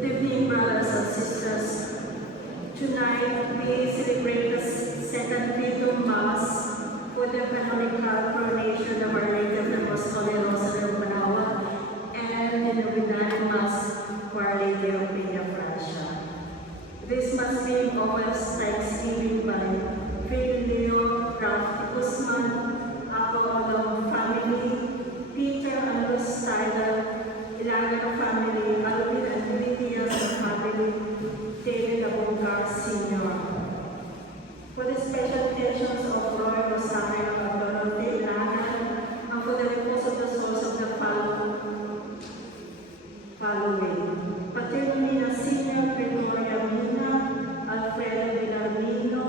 Good evening, brothers and sisters. Tonight we celebrate the Second Freedom Mass for the canonical coronation of Our Lady of the Most Holy Rosary of Manaoag and the Novenario Mass for Our Lady of Peña Francia. This Mass theme offers thanksgiving by Phil Leo, Ralph Guzman, Apollo family, Peter and Luz Tyler, Ilana family, Alvin and Lydia's family, David Abongar Sr. For the special intentions of Roy Rosario and Dorothy Ilana, and for the repose of the souls of the following. Paterno Sr. Gregoria Mina, Alfredo Villarmino,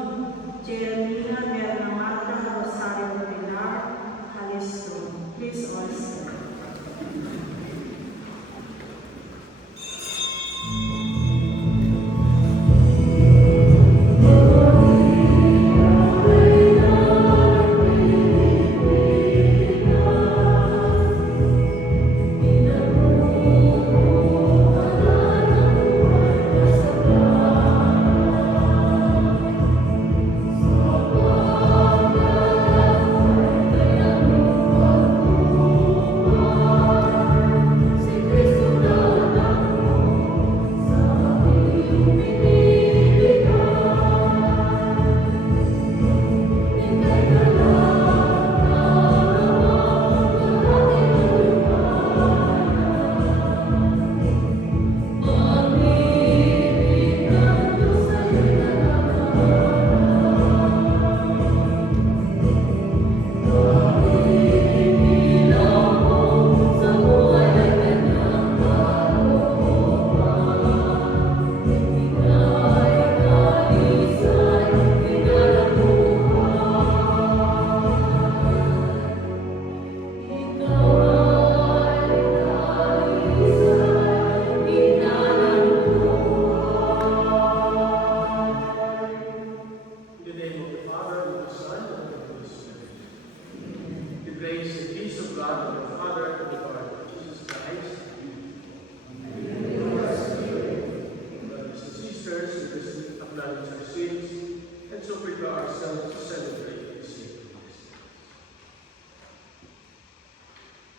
Jeremina Merna Marta, Rosario Pilar, Jalisco. Please all stand.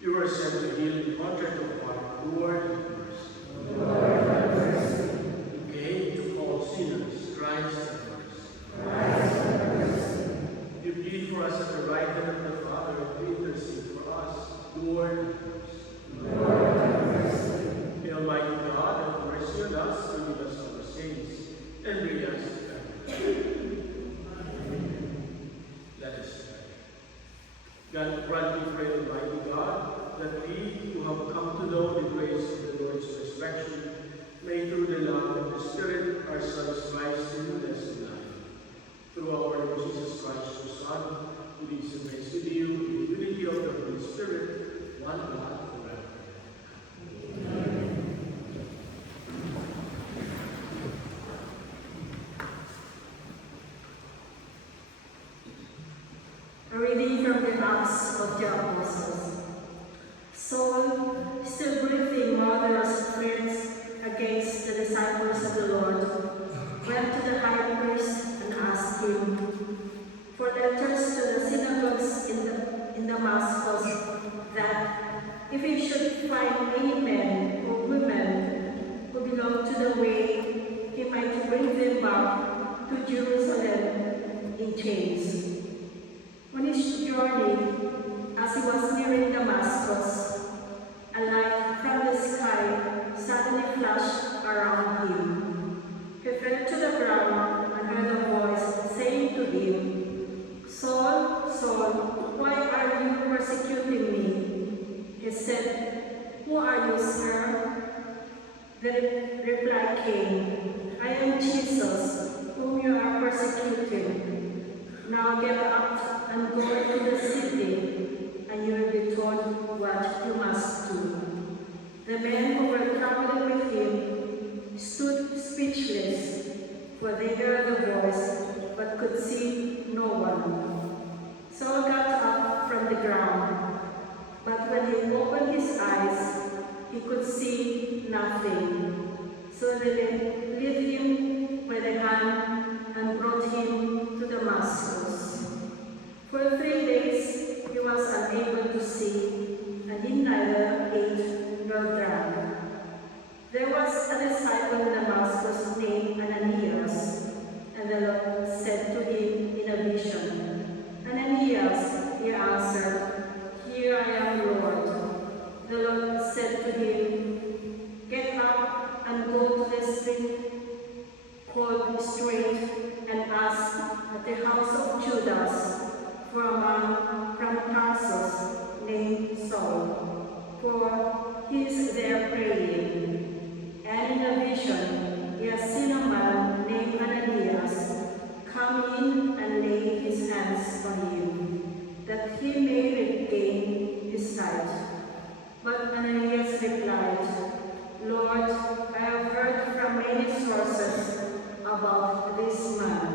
You are sent to heal the contract of heart. Lord, have mercy. You came to call sinners. Christ, have mercy. You plead for us at the right hand of the Father, and intercede for us. Lord, have mercy. May Almighty God have mercy on us, forgive us our sins, and bring us to heaven. Let us pray. God, grant, we pray, Almighty God, that we who have come to know the grace of the Lord's resurrection may, through the love of the Spirit, ourselves rise to newness of life. Through our Lord Jesus Christ, your Son, who lives and reigns with you in the unity of the Holy Spirit, one God, forever. Amen. A reading from the Acts of the Apostles. Saul, still breathing murderous threats against the disciples of the Lord, went to the high priest and asked him for letters to the synagogues in Damascus, that if he should find any men or women who belong to the way, he might bring them back to Jerusalem in chains. On his journey, as he was nearing Damascus, a light from the sky suddenly flashed around him. He fell to the ground and heard a voice saying to him, Saul, Saul, why are you persecuting me? He said, Who are you, sir? The reply came, I am Jesus, whom you are persecuting. Now get up and go into the city, and you will be told what you must do. The men who were traveling with him stood speechless, for they heard the voice, but could see no one. Saul got up from the ground, but when he opened his eyes, he could see nothing. So they led him by the hand and brought him to Damascus. For 3 days he was unable to see, and he neither ate nor drank. There was a disciple in Damascus named Ananias, and the Lord said to him in a vision, "Ananias," he answered, "Here I am, Lord." The Lord said to him, "Get up and go to the street called Straight, and ask at the house of Judas for a man from Tarsus named Saul, for he is there praying." And in a vision he has seen a man named Ananias come in and lay his hands on him, that he may regain his sight. But Ananias replied, "Lord, I have heard from many sources about this man,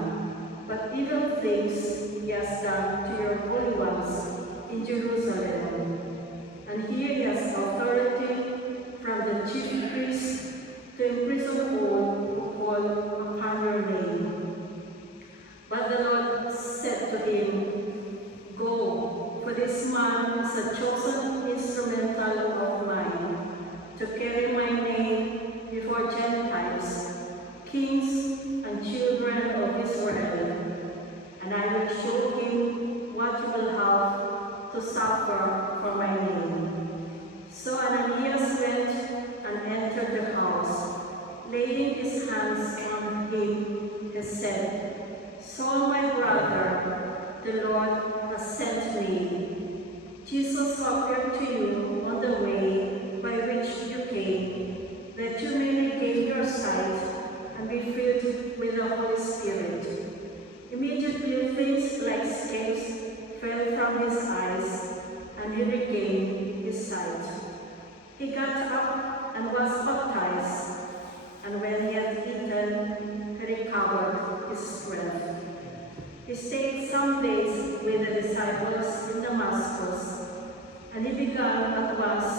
but evil things he has done to your holy ones in Jerusalem. And here he has authority from the chief priests to imprison all who call upon your name." But the Lord said to him, "Go, for this man is a chosen instrumental of mine, to carry my name before Gentiles, kings and children of Israel, and I will show him what you will have to suffer for my name." So Ananias went and entered the house. Laying his hands on him, he said, "Saul, my brother, the Lord has sent me, Jesus who appeared to you on the way by which you came, that you may regain your sight and be filled with the Holy Spirit." Immediately things like scales fell from his eyes, and he regained his sight. He got up and was baptized, and when he had eaten, he recovered his strength. He stayed some days with the disciples in Damascus, and he began at once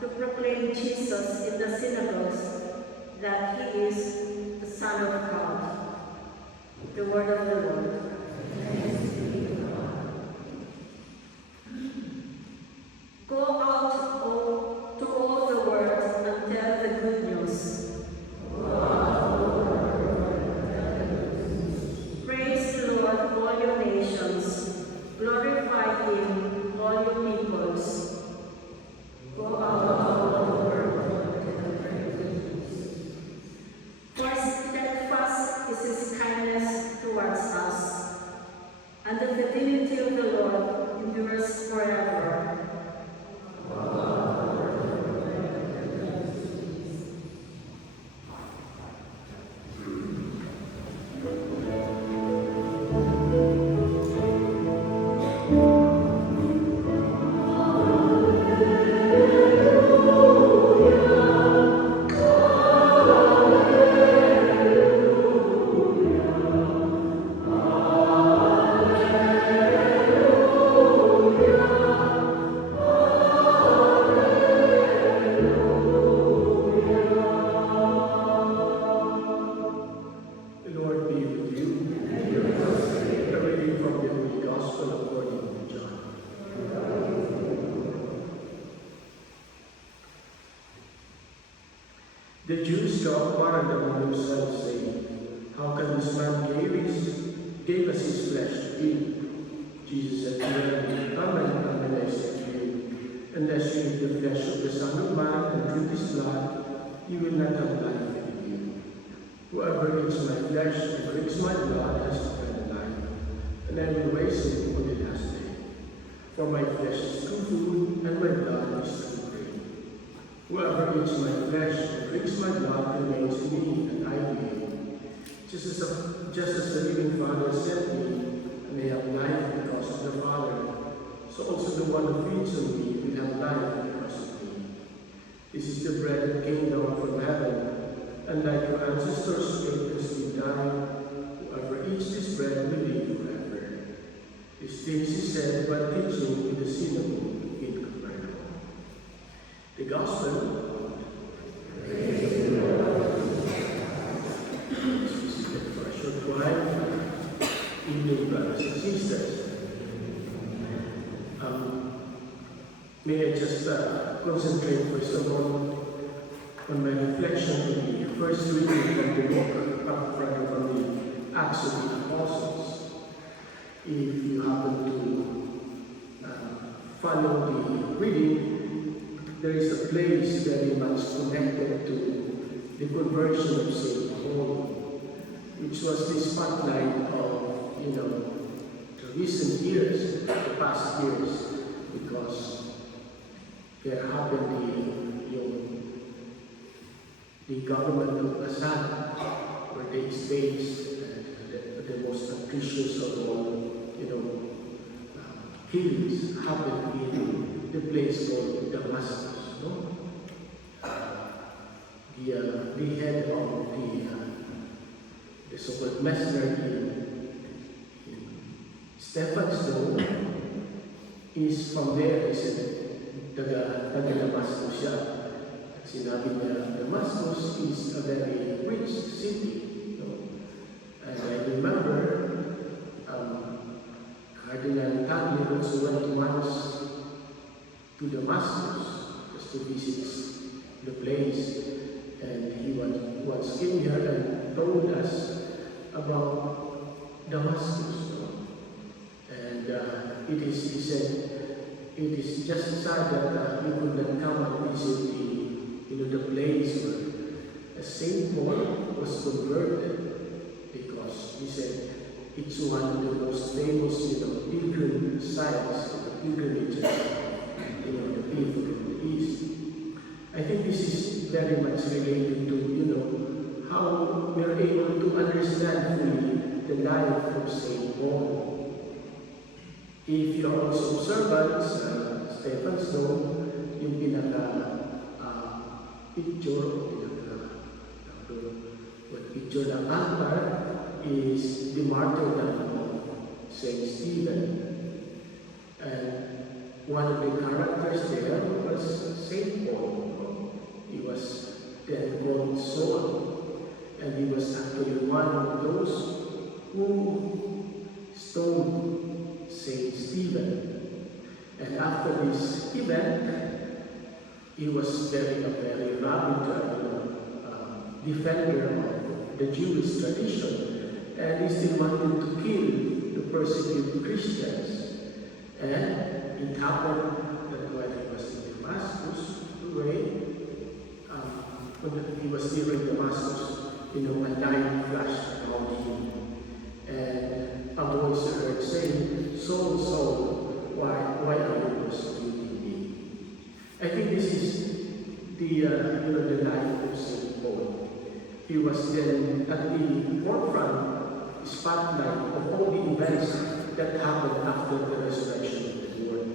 to proclaim Jesus in the synagogues, that he is the Son of God. The word of the Lord. Go out to all the world and tell the good news. Praise the Lord, all your nations. Glorify him, all your peoples. Go out to all the world and tell the good news. For steadfast is his kindness towards us, and the fidelity of the Lord endures forever. The Jews quarreled among themselves, saying, "How can this man gave us his flesh to eat?" Jesus said to them, "Amen, I say to you, unless you eat the flesh of the Son of Man and drink his blood, you will not have life in you. Whoever eats my flesh and drinks my blood has eternal life, and I will raise him on the last day. For my flesh is true food, and my blood is true drink. Whoever eats my flesh and drinks my blood remains in me, and I in him. Just as the living Father sent me, and I have life because of the Father, so also the one who feeds on me will have life because of me. This is the bread that came down from heaven, and like your ancestors ate and still die, whoever eats this bread will live forever." These things he said while teaching in the synagogue in Capernaum. The Gospel of God. Praise to the Lord. May I just concentrate first of all on my reflection on the first reading from the book, from the Acts of the Apostles. If you happen to follow the reading, there is a place very much connected to the conversion of St. Paul, which was the spotlight of, the recent years, the past years, because there happened the government of Assad, where they is based, the most atrocious of all, killings happened in the place called Damascus. No? The head of the so-called messenger in Stephen's Stone is from there. He said, taga-Damascus siya. At sinabi niya, Damascus is a very rich city. And I remember Cardinal Tagle also went once to Damascus just to visit the place. And he once came here and told us about Damascus. And he said, it is just sad that we could not come and visit the place where St. Paul was converted, because he said it's one of the most famous, pilgrim sites, pilgrimages, the people from the East. I think this is very much related to, how we are able to understand fully the life of St. Paul. If you are also observant sa Stephen's Stone, yung picture ng altar is the martyrdom of Saint Stephen. And one of the characters there was Saint Paul. He was then called Saul, and he was actually one of those who stoned Saint Stephen. And after this event, he was a very rabid defender of the Jewish tradition, and he still wanted to kill the persecuted Christians. And it happened that while he was in Damascus, when he was still in Damascus, a light flashed around him, and a voice heard saying, Saul, Saul, why are you persecuting me? I think this is the life of St. Paul. He was then at the forefront, spotlight of all the events that happened after the resurrection of the Lord,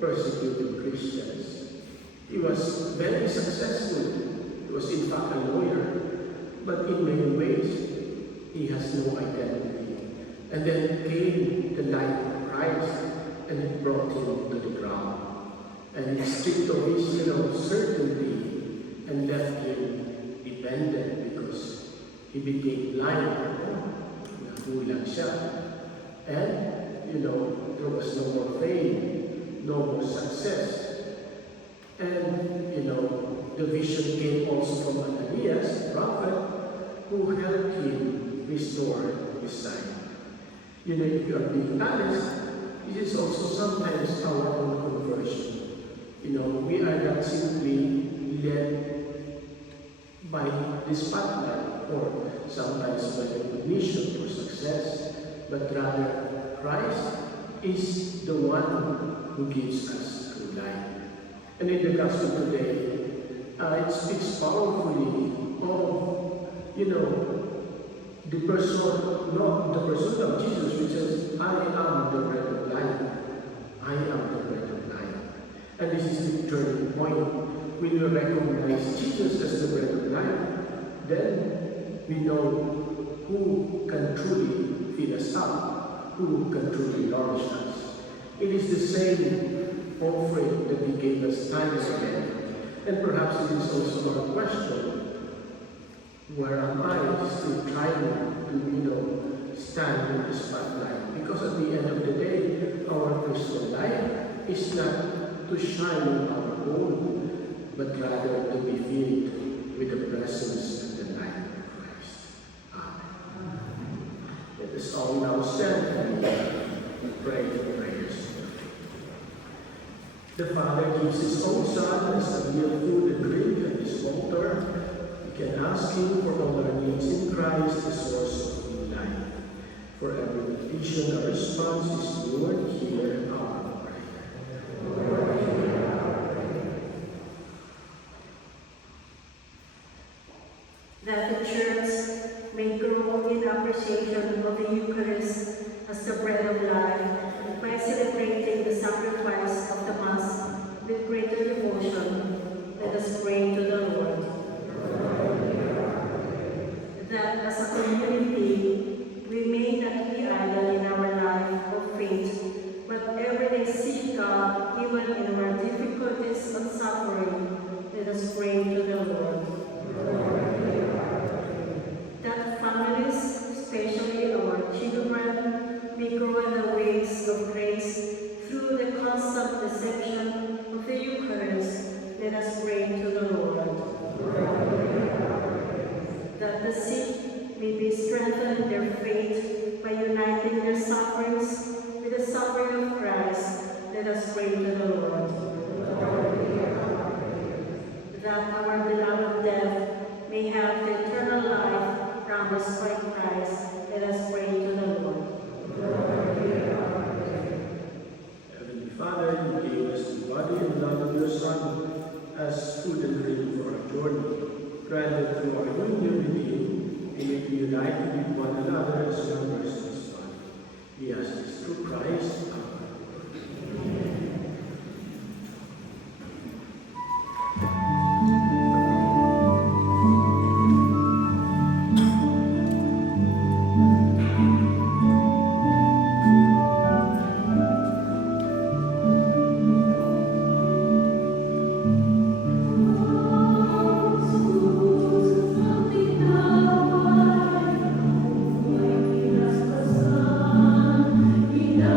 persecuting Christians. He was very successful. He was in fact a lawyer, but in many ways, he has no identity. And then came the light of Christ, and it brought him to the ground. And he stripped of his certainty and left him dependent, because he became blind. Nagulang siya. And, there was no more fame, no more success. And, the vision came also from Ananias, the prophet, who helped him restore his sight. If you are being honest, this is also sometimes our own conversion. We are not simply led by the spotlight or sometimes by recognition or success, but rather Christ is the one who gives us true life. And in the gospel today, it speaks powerfully of, the person of Jesus, which says, I am the bread of life. I am the bread of life. And this is the turning point. When we recognize Jesus as the bread of life, then we know who can truly feed us up, who can truly nourish us. It is the same offering that He gave us time and again. And perhaps it is also our question, where am I still trying to, stand in the spotlight? Because at the end of the day, our Christian life is not to shine on our own, but rather to be filled with the presence and the light of Christ. Amen. Let us all now stand and pray the prayers. The Father gives His own Son as a meal, food, and drink at His altar. We can ask Him for all our needs in Christ, the source of new life. For every petition, our response is, Lord, hear our prayer. That the Church may grow in appreciation of the Eucharist as the bread of life by celebrating the sacrifice of the Mass with greater devotion. Let us pray to the Lord. That as a community, we may not be idle in our life of faith, but every day seek God even in our difficulties and suffering. Let us pray to the Lord. That families, especially our children, may grow in the ways of grace through the constant reception of the Eucharist. Let us pray to the Lord. That the sick may be strengthened in their faith by uniting their sufferings with the suffering of Christ. Let us pray to the Lord. That our beloved dead may have the eternal life promised by Christ. Let us pray to the Lord. Heavenly Father, you gave us the body and blood of your Son as food and drink for our journey. Grant that through our union with you, we may be united with one another as members of His body. We ask this through Christ our Lord. Ina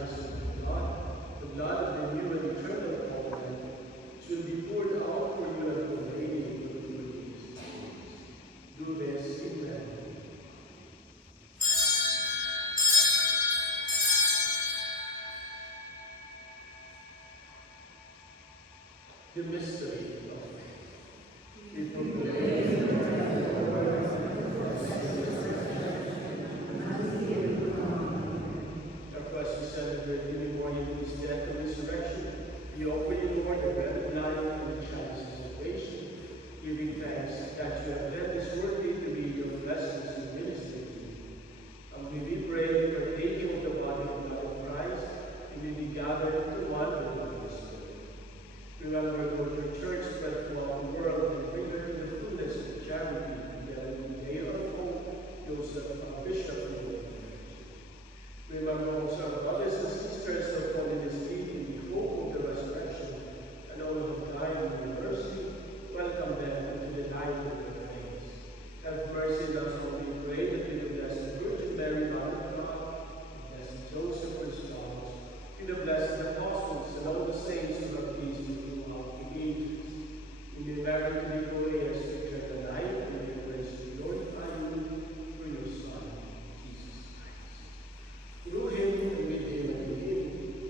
righteousness of God, the blood of the new and eternal covenant, should be poured out for you and for many who will do these things. Do this in memory. The mystery of faith. We proclaim as we celebrate the memorial of his death and resurrection, we offer you, Lord, the bread of life and the chalice of salvation, giving thanks that you have led us worthy to be your blessings and ministry to you. And we pray, partaking of the body and blood of Christ, we may be gathered into one in the Holy Spirit. Remember, Lord, your church spread throughout the world and bring her to the fullness of charity, together with Mayor of Hope, Joseph, our Bishop, and Lord. Remember also our brothers and sisters who have fallen asleep in the hope of the resurrection, and all who have died in your mercy, welcome them into the light of your face. Have mercy on us all, we pray, that in the blessed Virgin Mary, Mother of God, the blessed Joseph, her spouse, in the blessed apostles, and all the saints who have pleased you throughout the ages, in the merit of your way as we turn the light, and your grace to glorify you through your Son, Jesus Christ. Through him, and with him, and in him,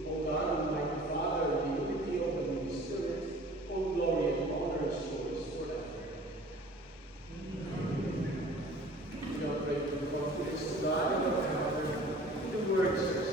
O God, Almighty Father, in the unity of the Holy Spirit, all glory and honor is yours forever. We now pray for the confidence of God and our Father, in the words of his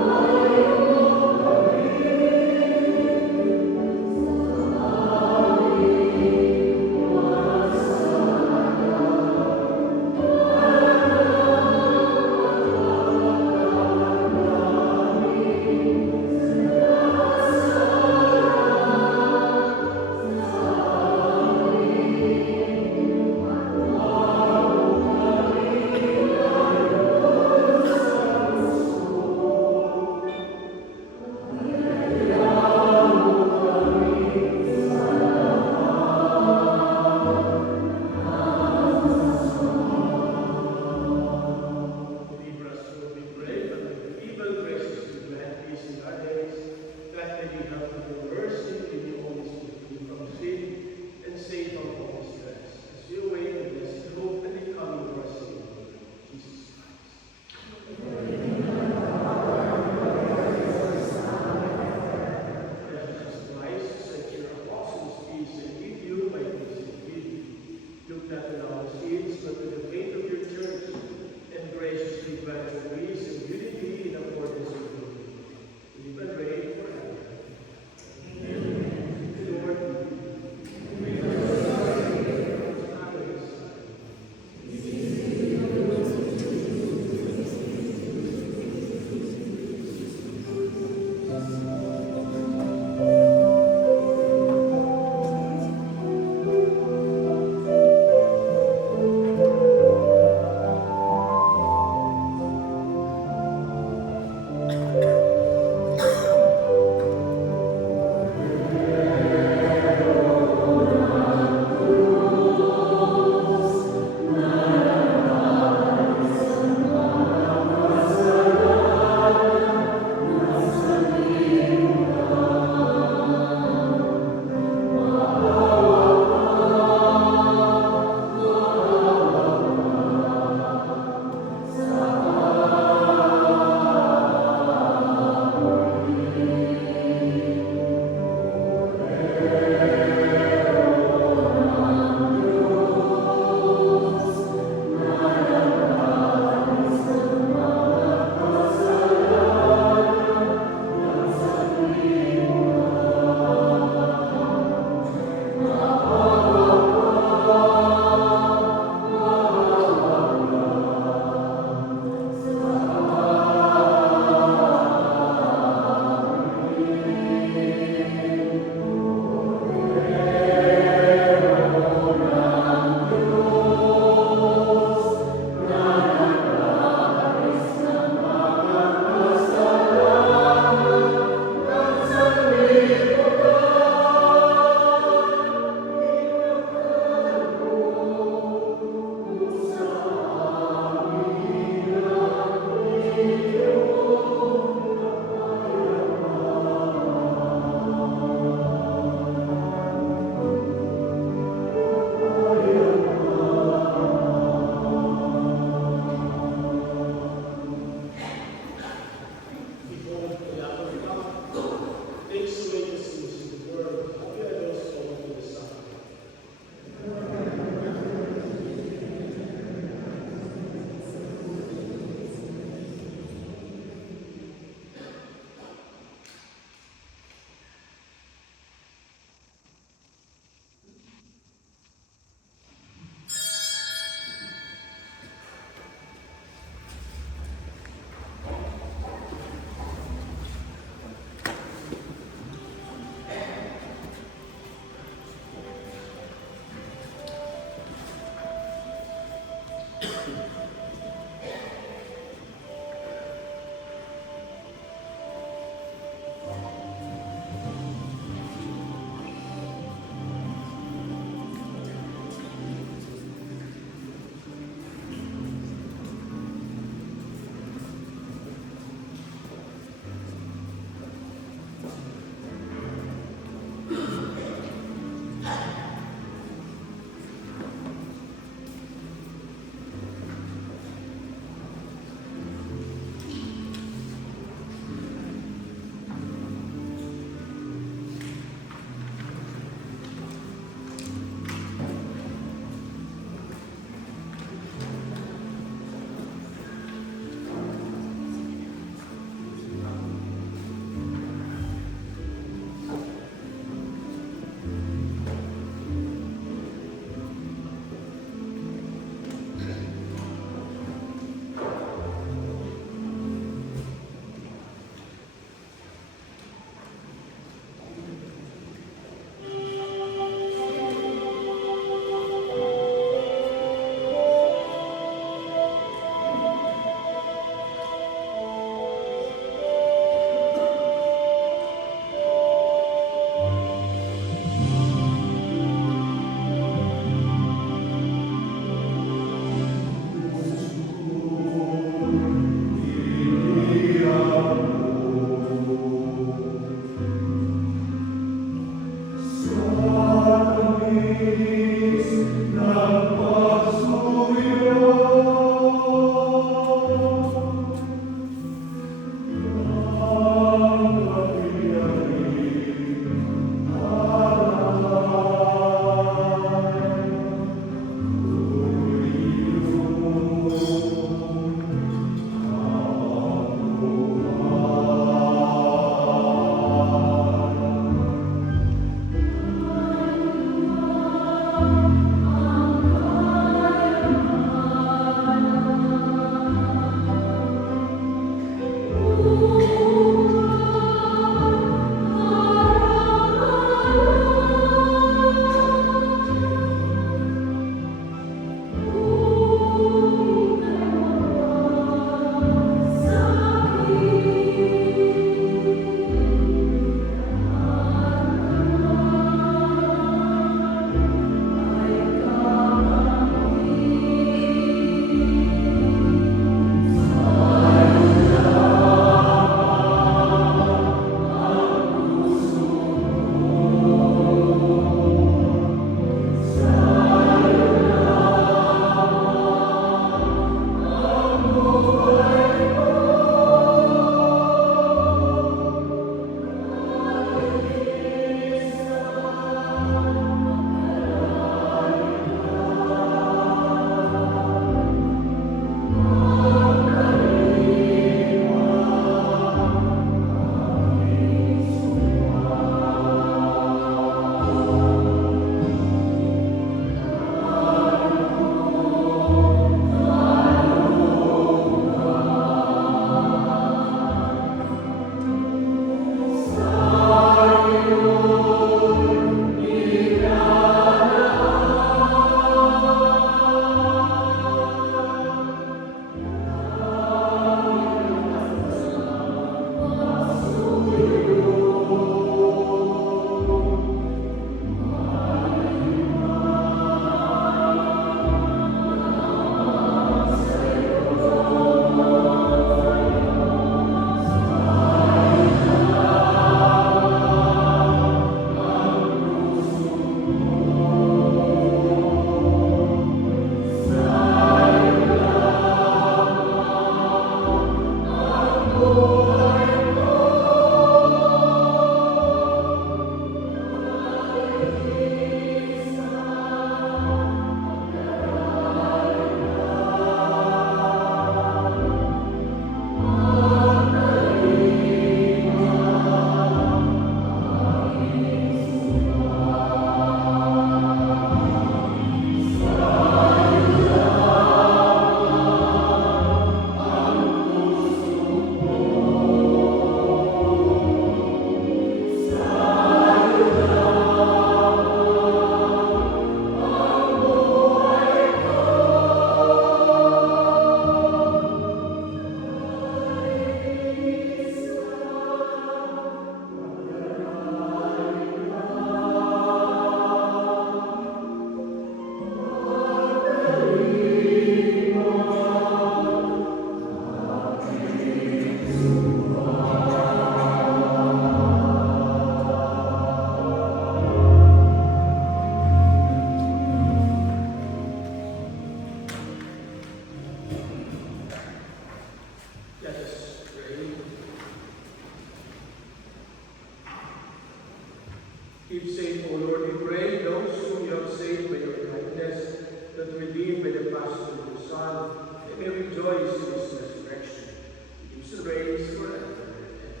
Keep safe, O Lord, we pray, those whom you have saved by your kindness, that redeemed by the passion of your Son, they may rejoice in his resurrection. He gives praise forever and ever.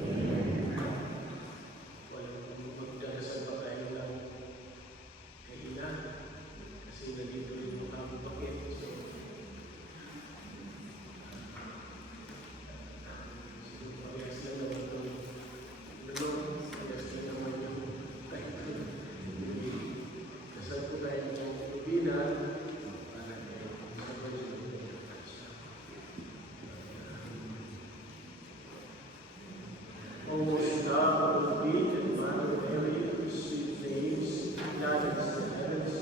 Amen. Magdadasal pa tayo ng kainan, kasi nandito rin mo kami bakit. So, parehas lang naman itong Lord, parehas lang naman yung kahit kasal po tayo ng Pilipinas, para sabay sa O most God of the and Mother Mary, whose sweet names, inhabits the heavens,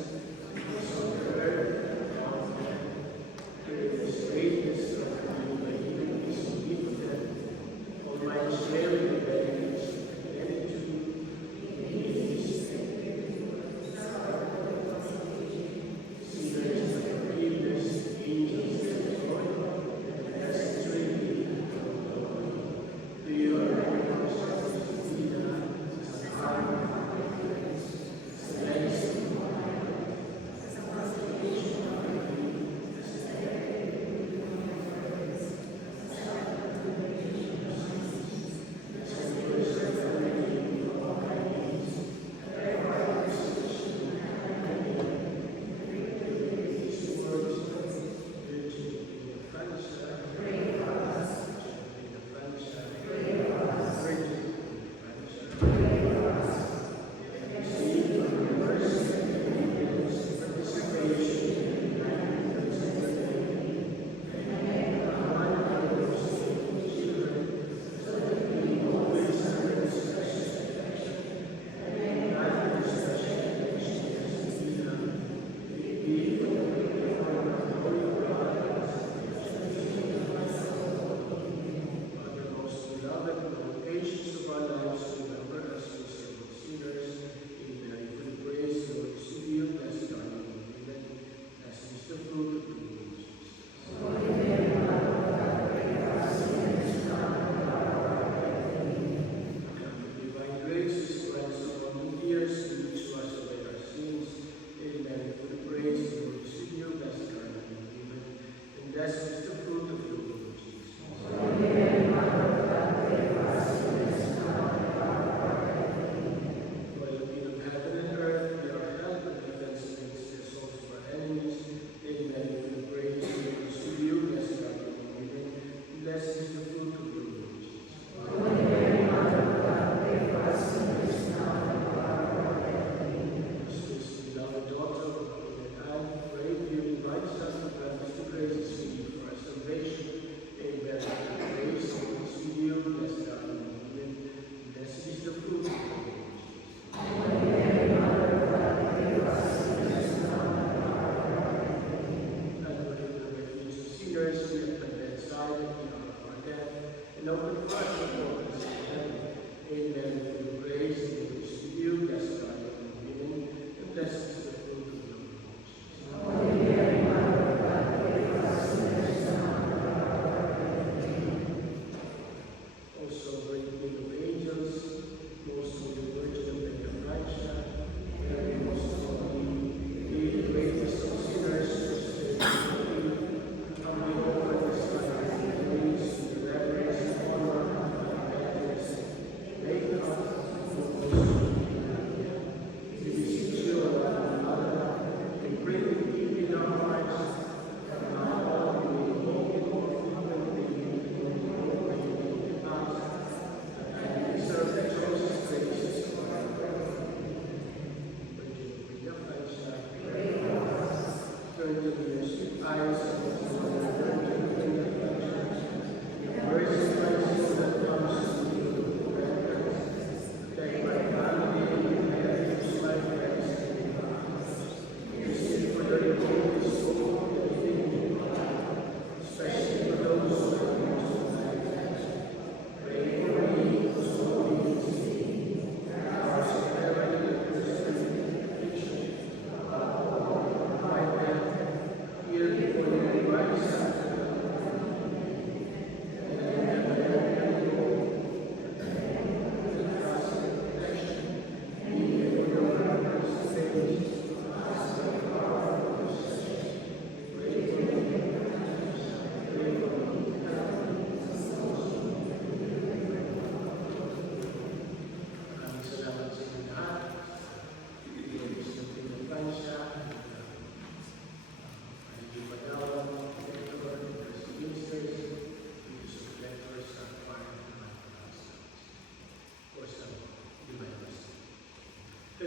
and on the earth, and on the land. Hear this greatness of you by healing this omnipotent, Almighty Mary, the benefits and gratitude, in his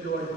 Lord